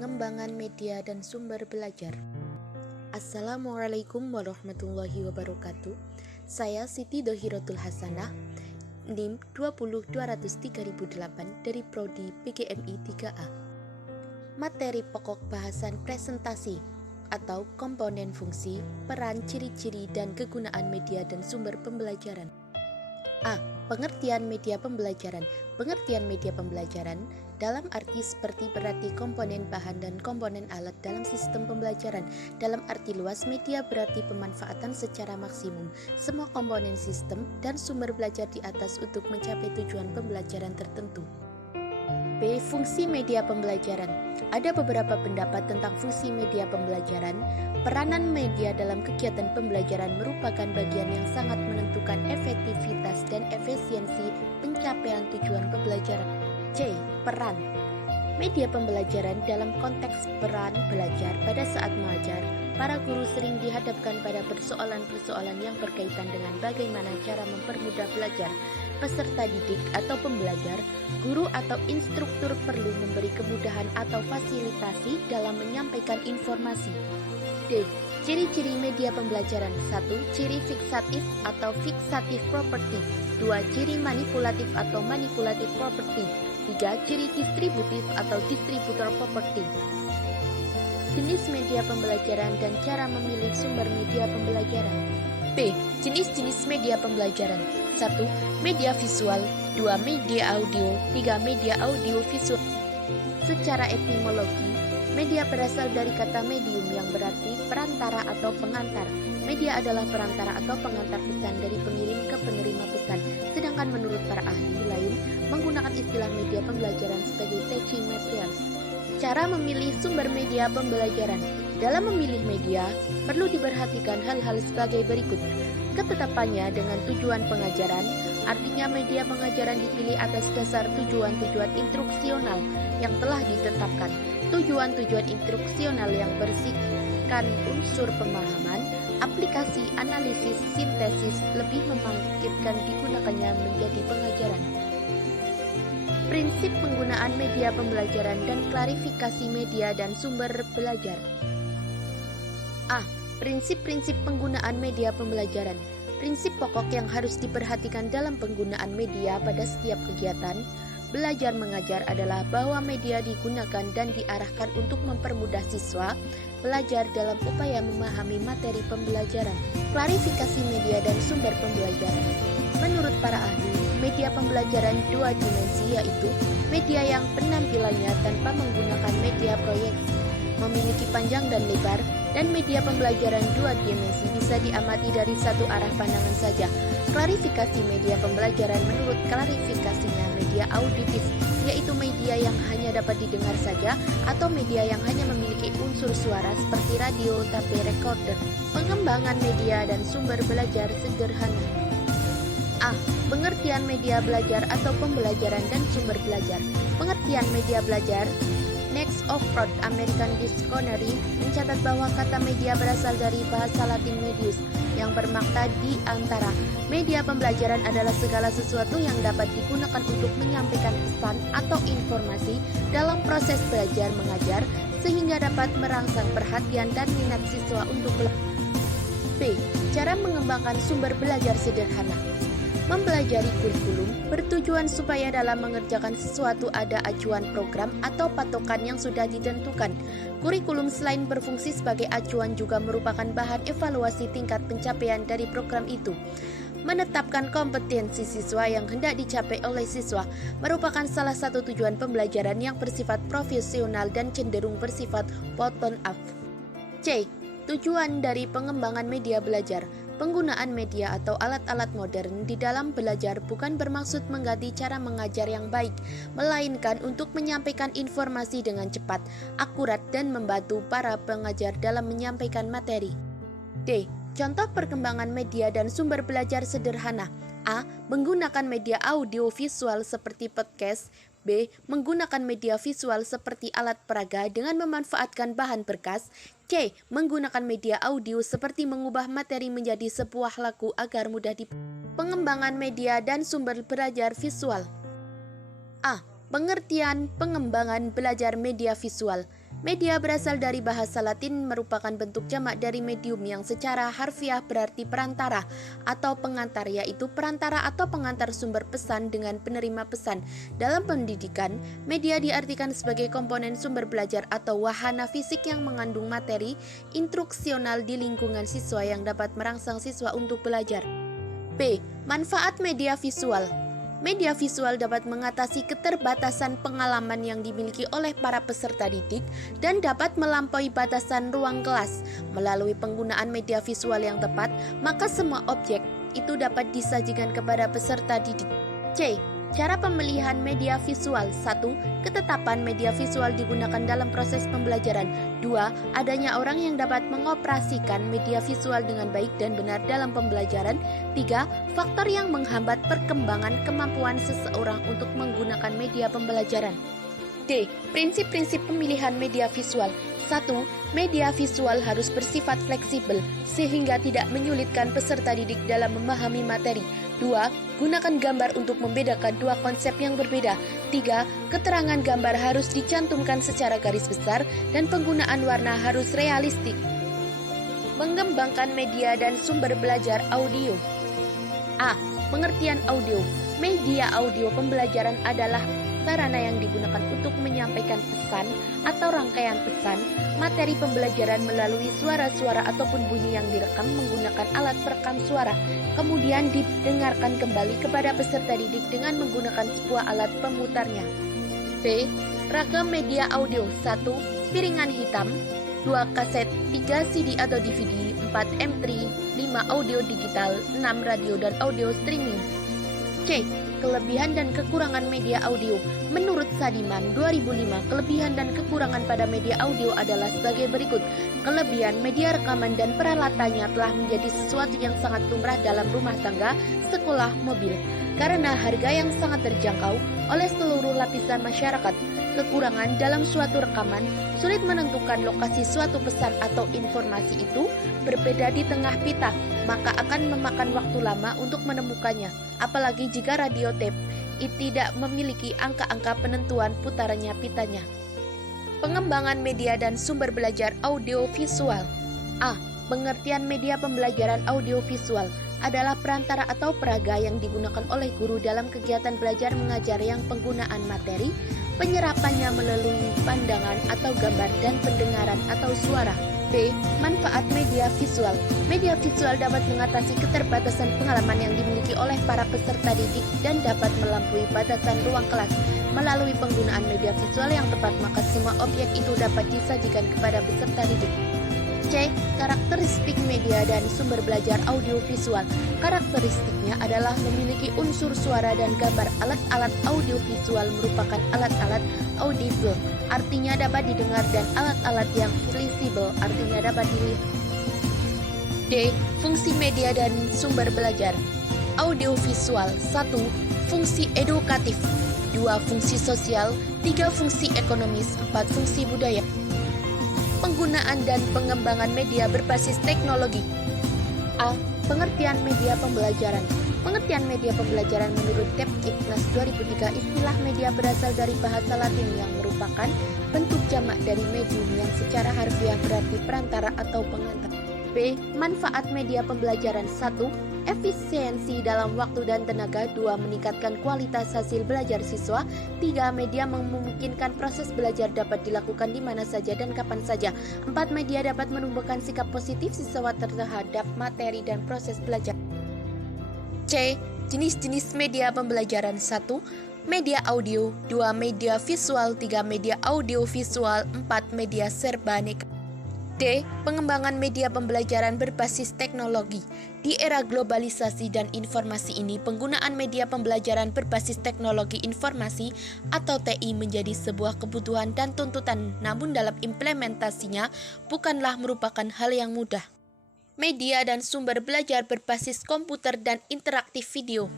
pengembangan media dan sumber belajar. Assalamualaikum warahmatullahi wabarakatuh. Saya Siti Dohirotul Hasanah, NIM 20203.008 dari Prodi PGMI 3A. Materi pokok bahasan presentasi atau komponen fungsi, peran, ciri-ciri, dan kegunaan media dan sumber pembelajaran. A. Pengertian media pembelajaran. Pengertian media pembelajaran dalam arti seperti berarti komponen bahan dan komponen alat dalam sistem pembelajaran. Dalam arti luas, media berarti pemanfaatan secara maksimum semua komponen sistem dan sumber belajar di atas untuk mencapai tujuan pembelajaran tertentu. B. Fungsi media pembelajaran. Ada beberapa pendapat tentang fungsi media pembelajaran. Peranan media dalam kegiatan pembelajaran merupakan bagian yang sangat menentukan efektivitas dan efisiensi pencapaian tujuan pembelajaran. C. Peran media pembelajaran dalam konteks peran belajar. Pada saat mengajar, para guru sering dihadapkan pada persoalan-persoalan yang berkaitan dengan bagaimana cara mempermudah belajar. Peserta didik atau pembelajar, guru atau instruktur perlu memberi kemudahan atau fasilitasi dalam menyampaikan informasi. D. Ciri-ciri media pembelajaran. 1. Ciri fiksatif atau fixative property. 2. Ciri manipulatif atau manipulative property. 3. Ciri distributif atau distributor property. Jenis media pembelajaran dan cara memilih sumber media pembelajaran. B. Jenis-jenis media pembelajaran. 1. Media visual. 2. Media audio. 3. Media audio visual. Secara etimologi, media berasal dari kata medium yang berarti perantara atau pengantar. Media adalah perantara atau pengantar pesan dari pengirim ke penerima pesan. Sedangkan menurut para ahli lain, menggunakan istilah media pembelajaran sebagai teaching material. Cara memilih sumber media pembelajaran. Dalam memilih media, perlu diperhatikan hal-hal sebagai berikut. Ketetapannya dengan tujuan pengajaran, artinya media pengajaran dipilih atas dasar tujuan-tujuan instruksional yang telah ditetapkan. Tujuan-tujuan instruksional yang berisikan unsur pemahaman, aplikasi, analisis, sintesis lebih memungkinkan digunakannya menjadi pengajaran. Prinsip penggunaan media pembelajaran dan klarifikasi media dan sumber belajar. A. Prinsip-prinsip penggunaan media pembelajaran. Prinsip pokok yang harus diperhatikan dalam penggunaan media pada setiap kegiatan belajar mengajar adalah bahwa media digunakan dan diarahkan untuk mempermudah siswa belajar dalam upaya memahami materi pembelajaran. Klarifikasi media dan sumber pembelajaran. Menurut para ahli, media pembelajaran dua dimensi yaitu media yang penampilannya tanpa menggunakan media proyeksi, memiliki panjang dan lebar, dan media pembelajaran dua dimensi bisa diamati dari satu arah pandangan saja. Klarifikasi media pembelajaran menurut klarifikasinya media auditif, yaitu media yang hanya dapat didengar saja atau media yang hanya memiliki unsur suara seperti radio, tape recorder. Pengembangan media dan sumber belajar sederhana. A. Pengertian media belajar atau pembelajaran dan sumber belajar. Pengertian media belajar. Next Oxford American Dictionary mencatat bahwa kata media berasal dari bahasa Latin medius yang bermakna di antara. Media pembelajaran adalah segala sesuatu yang dapat digunakan untuk menyampaikan pesan atau informasi dalam proses belajar mengajar sehingga dapat merangsang perhatian dan minat siswa untuk belajar. B. Cara mengembangkan sumber belajar sederhana. Mempelajari kurikulum bertujuan supaya dalam mengerjakan sesuatu ada acuan program atau patokan yang sudah ditentukan. Kurikulum selain berfungsi sebagai acuan juga merupakan bahan evaluasi tingkat pencapaian dari program itu. Menetapkan kompetensi siswa yang hendak dicapai oleh siswa merupakan salah satu tujuan pembelajaran yang bersifat profesional dan cenderung bersifat bottom up. C. Tujuan dari pengembangan media belajar. Penggunaan media atau alat-alat modern di dalam belajar bukan bermaksud mengganti cara mengajar yang baik, melainkan untuk menyampaikan informasi dengan cepat, akurat, dan membantu para pengajar dalam menyampaikan materi. D. Contoh perkembangan media dan sumber belajar sederhana. A. Menggunakan media audio visual seperti podcast. B. Menggunakan media visual seperti alat peraga dengan memanfaatkan bahan berkas. C. Menggunakan media audio seperti mengubah materi menjadi sebuah lagu agar mudah Pengembangan media dan sumber belajar visual. A. Pengertian pengembangan belajar media visual. Media berasal dari bahasa Latin, merupakan bentuk jamak dari medium yang secara harfiah berarti perantara atau pengantar, yaitu perantara atau pengantar sumber pesan dengan penerima pesan. Dalam pendidikan, media diartikan sebagai komponen sumber belajar atau wahana fisik yang mengandung materi instruksional di lingkungan siswa yang dapat merangsang siswa untuk belajar. B. Manfaat media visual. Media visual dapat mengatasi keterbatasan pengalaman yang dimiliki oleh para peserta didik dan dapat melampaui batasan ruang kelas. Melalui penggunaan media visual yang tepat, maka semua objek itu dapat disajikan kepada peserta didik. C. Cara pemilihan media visual. 1. Ketetapan media visual digunakan dalam proses pembelajaran. 2. Adanya orang yang dapat mengoperasikan media visual dengan baik dan benar dalam pembelajaran. 3. Faktor yang menghambat perkembangan kemampuan seseorang untuk menggunakan media pembelajaran. D. Prinsip-prinsip pemilihan media visual. 1. Media visual harus bersifat fleksibel sehingga tidak menyulitkan peserta didik dalam memahami materi. 2. Gunakan gambar untuk membedakan dua konsep yang berbeda. 3. Keterangan gambar harus dicantumkan secara garis besar dan penggunaan warna harus realistik. Mengembangkan media dan sumber belajar audio. A. Pengertian audio. Media audio pembelajaran adalah sarana yang digunakan untuk menyampaikan pesan atau rangkaian pesan, materi pembelajaran melalui suara-suara ataupun bunyi yang direkam menggunakan alat perekam suara, kemudian didengarkan kembali kepada peserta didik dengan menggunakan sebuah alat pemutarnya. B. Ragam media audio. 1. Piringan hitam. 2. Kaset. 3. CD atau DVD. 4. MP3. 5. Audio digital. 6. Radio dan audio streaming. C. Kelebihan dan kekurangan media audio. Menurut Sadiman 2005, kelebihan dan kekurangan pada media audio adalah sebagai berikut. Kelebihan, media rekaman dan peralatannya telah menjadi sesuatu yang sangat lumrah dalam rumah tangga, sekolah, mobil, karena harga yang sangat terjangkau oleh seluruh lapisan masyarakat. Kekurangan dalam suatu rekaman, sulit menentukan lokasi suatu pesan atau informasi itu berbeda di tengah pita, maka akan memakan waktu lama untuk menemukannya. Apalagi jika radio tape tidak memiliki angka-angka penentuan putarannya pitanya. Pengembangan media dan sumber belajar audiovisual. A. Pengertian media pembelajaran audiovisual adalah perantara atau peraga yang digunakan oleh guru dalam kegiatan belajar mengajar yang penggunaan materi, penyerapannya melalui pandangan atau gambar dan pendengaran atau suara. B. Manfaat media visual. Media visual dapat mengatasi keterbatasan pengalaman yang dimiliki oleh para peserta didik dan dapat melampaui batasan ruang kelas. Melalui penggunaan media visual yang tepat, maka semua objek itu dapat disajikan kepada peserta didik. C. Karakteristik media dan sumber belajar audiovisual. Karakteristiknya adalah memiliki unsur suara dan gambar. Alat-alat audiovisual merupakan alat-alat audible, artinya dapat didengar, dan alat-alat yang visible, artinya dapat dilihat. D. Fungsi media dan sumber belajar audiovisual. 1. Fungsi edukatif. 2. Fungsi sosial. 3. Fungsi ekonomis. 4. Fungsi budaya. Penggunaan dan pengembangan media berbasis teknologi. A. Pengertian media pembelajaran. Pengertian media pembelajaran menurut Kepiknas 2003, istilah media berasal dari bahasa Latin yang merupakan bentuk jamak dari medium yang secara harfiah berarti perantara atau pengantar. B. Manfaat media pembelajaran. 1. Efisiensi dalam waktu dan tenaga. 2. Meningkatkan kualitas hasil belajar siswa. 3. Media memungkinkan proses belajar dapat dilakukan di mana saja dan kapan saja. 4. Media dapat menumbuhkan sikap positif siswa terhadap materi dan proses belajar. C. Jenis-jenis media pembelajaran. 1. Media audio. 2. Media visual. 3. Media audio visual. 4. Media serbanik. D. Pengembangan media pembelajaran berbasis teknologi. Di era globalisasi dan informasi ini, penggunaan media pembelajaran berbasis teknologi informasi atau TI menjadi sebuah kebutuhan dan tuntutan, namun dalam implementasinya bukanlah merupakan hal yang mudah. Media dan sumber belajar berbasis komputer dan interaktif video.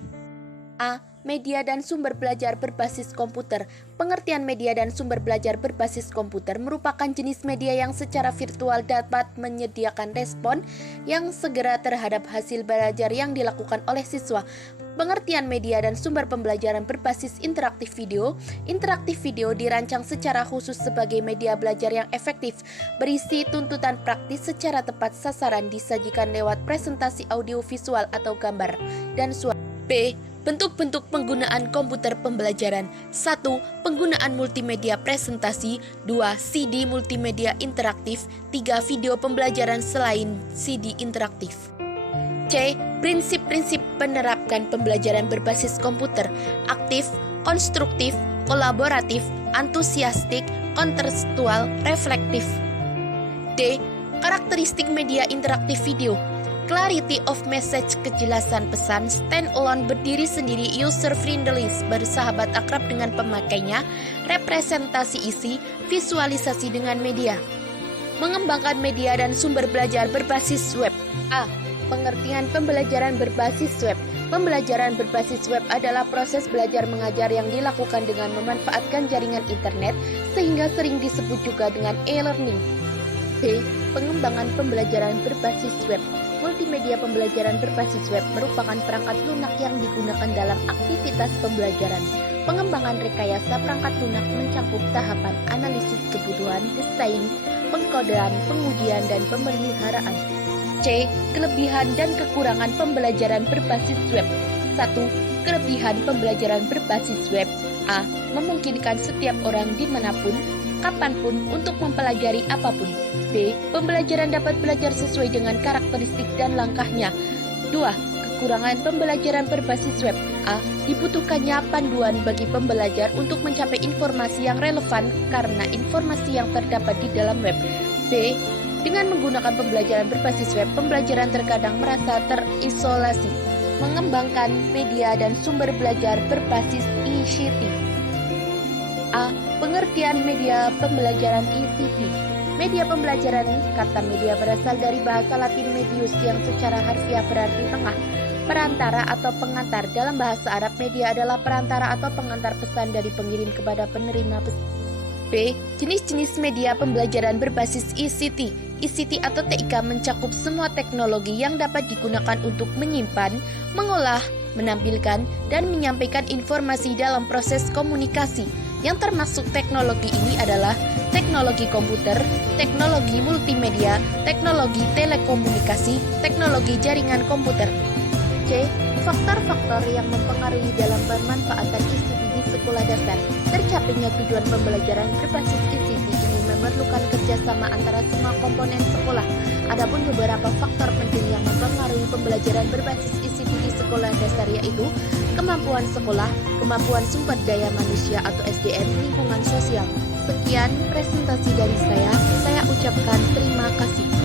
A. Media dan sumber belajar berbasis komputer. Pengertian media dan sumber belajar berbasis komputer merupakan jenis media yang secara virtual dapat menyediakan respon yang segera terhadap hasil belajar yang dilakukan oleh siswa. Pengertian media dan sumber pembelajaran berbasis interaktif video. Interaktif video dirancang secara khusus sebagai media belajar yang efektif, berisi tuntutan praktis secara tepat sasaran, disajikan lewat presentasi audio visual atau gambar dan suara. B. Bentuk-bentuk penggunaan komputer pembelajaran. 1. Penggunaan multimedia presentasi. 2. CD multimedia interaktif. 3. Video pembelajaran selain CD interaktif. C. Prinsip-prinsip penerapkan pembelajaran berbasis komputer. Aktif, konstruktif, kolaboratif, antusiastik, kontekstual, reflektif. D. Karakteristik media interaktif video. Clarity of message, kejelasan pesan, stand-alone, berdiri sendiri, user-friendly, bersahabat akrab dengan pemakainya, representasi isi, visualisasi dengan media. Mengembangkan media dan sumber belajar berbasis web. A. Pengertian pembelajaran berbasis web. Pembelajaran berbasis web adalah proses belajar mengajar yang dilakukan dengan memanfaatkan jaringan internet, sehingga sering disebut juga dengan e-learning. B. Pengembangan pembelajaran berbasis web. Multimedia pembelajaran berbasis web merupakan perangkat lunak yang digunakan dalam aktivitas pembelajaran. Pengembangan rekayasa perangkat lunak mencakup tahapan analisis kebutuhan, desain, pengkodean, pengujian, dan pemeliharaan. C. Kelebihan dan kekurangan pembelajaran berbasis web. 1. Kelebihan pembelajaran berbasis web. A. Memungkinkan setiap orang dimanapun, kapanpun untuk mempelajari apapun. B. Pembelajaran dapat belajar sesuai dengan karakteristik dan langkahnya. 2. Kekurangan pembelajaran berbasis web. A. Dibutuhkannya panduan bagi pembelajar untuk mencapai informasi yang relevan karena informasi yang terdapat di dalam web. B. Dengan menggunakan pembelajaran berbasis web, pembelajaran terkadang merasa terisolasi. Mengembangkan media dan sumber belajar berbasis ICT. A. Pengertian media pembelajaran ICT. Media pembelajaran, kata media berasal dari bahasa Latin medius yang secara harfiah berarti tengah, perantara atau pengantar. Dalam bahasa Arab, media adalah perantara atau pengantar pesan dari pengirim kepada penerima pesan. B. Jenis-jenis media pembelajaran berbasis ICT. ICT atau TIK mencakup semua teknologi yang dapat digunakan untuk menyimpan, mengolah, menampilkan, dan menyampaikan informasi dalam proses komunikasi. Yang termasuk teknologi ini adalah teknologi komputer, teknologi multimedia, teknologi telekomunikasi, teknologi jaringan komputer. C. Faktor-faktor yang mempengaruhi dalam pemanfaatan ICT di sekolah dasar. Tercapainya tujuan pembelajaran berbasis ICT ini memerlukan kerjasama antara semua komponen sekolah. Adapun beberapa faktor penting yang mempengaruhi pembelajaran berbasis ICT di sekolah dasar yaitu kemampuan sekolah, kemampuan sumber daya manusia atau SDM, lingkungan sosial. Sekian presentasi dari saya ucapkan terima kasih.